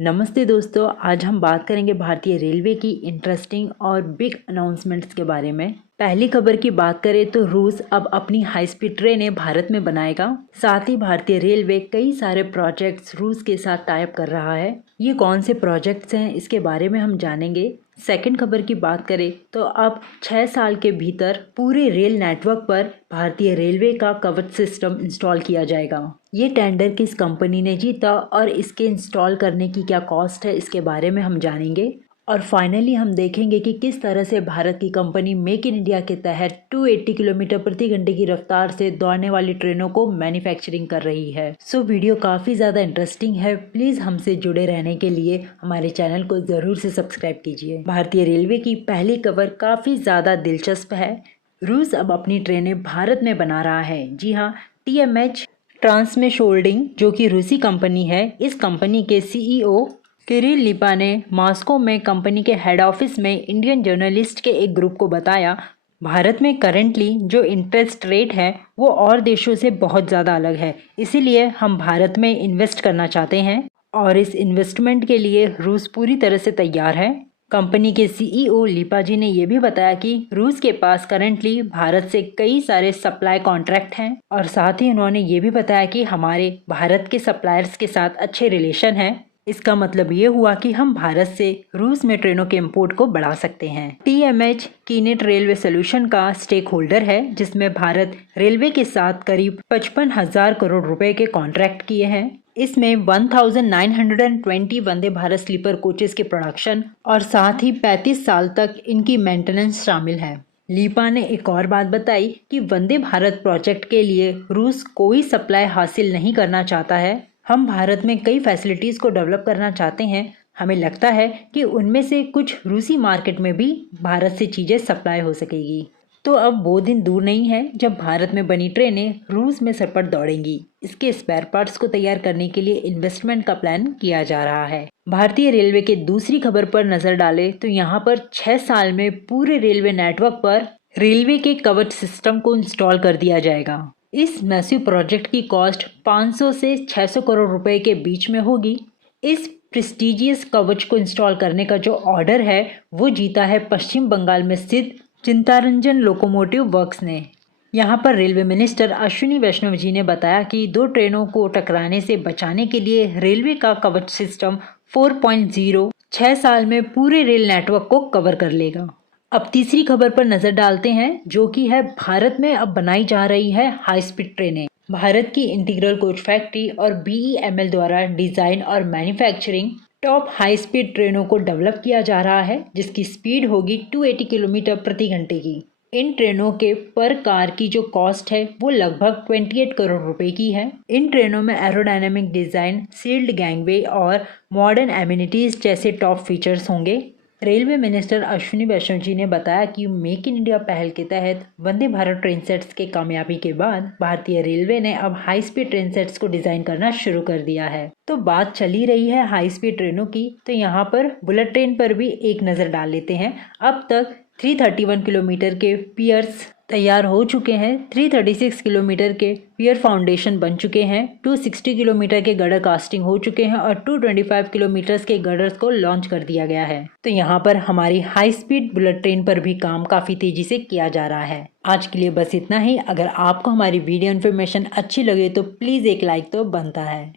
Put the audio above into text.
नमस्ते दोस्तों, आज हम बात करेंगे भारतीय रेलवे की इंटरेस्टिंग और बिग अनाउंसमेंट्स के बारे में। पहली खबर की बात करें तो रूस अब अपनी हाई स्पीड ट्रेनें भारत में बनाएगा। साथ ही भारतीय रेलवे कई सारे प्रोजेक्ट्स रूस के साथ टाई अप कर रहा है। ये कौन से प्रोजेक्ट्स हैं इसके बारे में हम जानेंगे। सेकंड खबर की बात करें तो अब 6 साल के भीतर पूरे रेल नेटवर्क पर भारतीय रेलवे का कवच सिस्टम इंस्टॉल किया जाएगा। ये टेंडर किस कंपनी ने जीता और इसके इंस्टॉल करने की क्या कॉस्ट है इसके बारे में हम जानेंगे। और फाइनली हम देखेंगे कि किस तरह से भारत की कंपनी मेक इन इंडिया के तहत 280 किलोमीटर प्रति घंटे की रफ्तार से दौड़ने वाली ट्रेनों को मैन्युफैक्चरिंग कर रही है। सो वीडियो काफ़ी ज़्यादा इंटरेस्टिंग है। प्लीज़ हमसे जुड़े रहने के लिए हमारे चैनल को ज़रूर से सब्सक्राइब कीजिए। भारतीय रेलवे की पहली खबर काफ़ी ज़्यादा दिलचस्प है। रूस अब अपनी ट्रेनें भारत में बना रहा है। जी हाँ, TMH ट्रांसमेश होल्डिंग जो कि रूसी कंपनी है, इस कंपनी के CEO किरिल लिपा ने मॉस्को में कंपनी के हेड ऑफिस में इंडियन जर्नलिस्ट के एक ग्रुप को बताया, भारत में करंटली जो इंटरेस्ट रेट है वो और देशों से बहुत ज़्यादा अलग है, इसीलिए हम भारत में इन्वेस्ट करना चाहते हैं और इस इन्वेस्टमेंट के लिए रूस पूरी तरह से तैयार है। कंपनी के CEO लिपा जी ने यह भी बताया कि रूस के पास करंटली भारत से कई सारे सप्लाई कॉन्ट्रैक्ट हैं और साथ ही उन्होंने ये भी बताया कि हमारे भारत के सप्लायर्स के साथ अच्छे रिलेशन हैं। इसका मतलब ये हुआ कि हम भारत से रूस में ट्रेनों के इंपोर्ट को बढ़ा सकते हैं। TMH कीनेट रेलवे सोल्यूशन का स्टेक होल्डर है, जिसमें भारत रेलवे के साथ करीब 55,000 करोड़ रुपए के कॉन्ट्रैक्ट किए हैं। इसमें 1920 वंदे भारत स्लीपर कोचेस के प्रोडक्शन और साथ ही 35 साल तक इनकी मेंटेनेंस शामिल है। लिपा ने एक और बात बताई कि वंदे भारत प्रोजेक्ट के लिए रूस कोई सप्लाई हासिल नहीं करना चाहता है। हम भारत में कई फैसिलिटीज़ को डेवलप करना चाहते हैं। हमें लगता है कि उनमें से कुछ रूसी मार्केट में भी भारत से चीज़ें सप्लाई हो सकेगी। तो अब वो दिन दूर नहीं है जब भारत में बनी ट्रेनें रूस में सरपट दौड़ेंगी। इसके स्पेयर पार्ट्स को तैयार करने के लिए इन्वेस्टमेंट का प्लान किया जा रहा है। भारतीय रेलवे के दूसरी खबर पर नजर डालें तो यहाँ पर 6 साल में पूरे रेलवे नेटवर्क पर रेलवे के कवच सिस्टम को इंस्टॉल कर दिया जाएगा। इस मैसिव प्रोजेक्ट की कॉस्ट 500 से 600 करोड़ रुपए के बीच में होगी। इस प्रेस्टिजियस कवच को इंस्टॉल करने का जो ऑर्डर है वो जीता है पश्चिम बंगाल में स्थित चिंतारंजन लोकोमोटिव वर्क्स ने। यहाँ पर रेलवे मिनिस्टर अश्विनी वैष्णव जी ने बताया कि 2 ट्रेनों को टकराने से बचाने के लिए रेलवे का कवच सिस्टम 4.0 6 साल में पूरे रेल नेटवर्क को कवर कर लेगा। अब तीसरी खबर पर नजर डालते हैं, जो कि है भारत में अब बनाई जा रही है हाई स्पीड ट्रेनें। भारत की इंटीग्रल कोच फैक्ट्री और BEML द्वारा डिजाइन और मैन्युफैक्चरिंग टॉप हाई स्पीड ट्रेनों को डेवलप किया जा रहा है, जिसकी स्पीड होगी 280 किलोमीटर प्रति घंटे की। इन ट्रेनों के पर कार की जो कॉस्ट है वो लगभग 28 करोड़ रुपए की है। इन ट्रेनों में एरोडायनेमिक डिजाइन, सील्ड गैंगवे और मॉडर्न एमिनिटीज जैसे टॉप फीचर्स होंगे। रेलवे मिनिस्टर अश्विनी वैष्णव जी ने बताया कि मेक इन इंडिया पहल के तहत वंदे भारत ट्रेन सेट्स के कामयाबी के बाद भारतीय रेलवे ने अब हाई स्पीड ट्रेन सेट्स को डिजाइन करना शुरू कर दिया है। तो बात चली रही है हाई स्पीड ट्रेनों की, तो यहाँ पर बुलेट ट्रेन पर भी एक नज़र डाल लेते हैं। अब तक 331 किलोमीटर के पियर्स तैयार हो चुके हैं, 336 किलोमीटर के पियर फाउंडेशन बन चुके हैं, 260 किलोमीटर के गडर कास्टिंग हो चुके हैं और 225 किलोमीटर के गडर्स को लॉन्च कर दिया गया है। तो यहाँ पर हमारी हाई स्पीड बुलेट ट्रेन पर भी काम काफ़ी तेजी से किया जा रहा है। आज के लिए बस इतना ही। अगर आपको हमारी वीडियो इन्फॉर्मेशन अच्छी लगे तो प्लीज़ एक लाइक तो बनता है।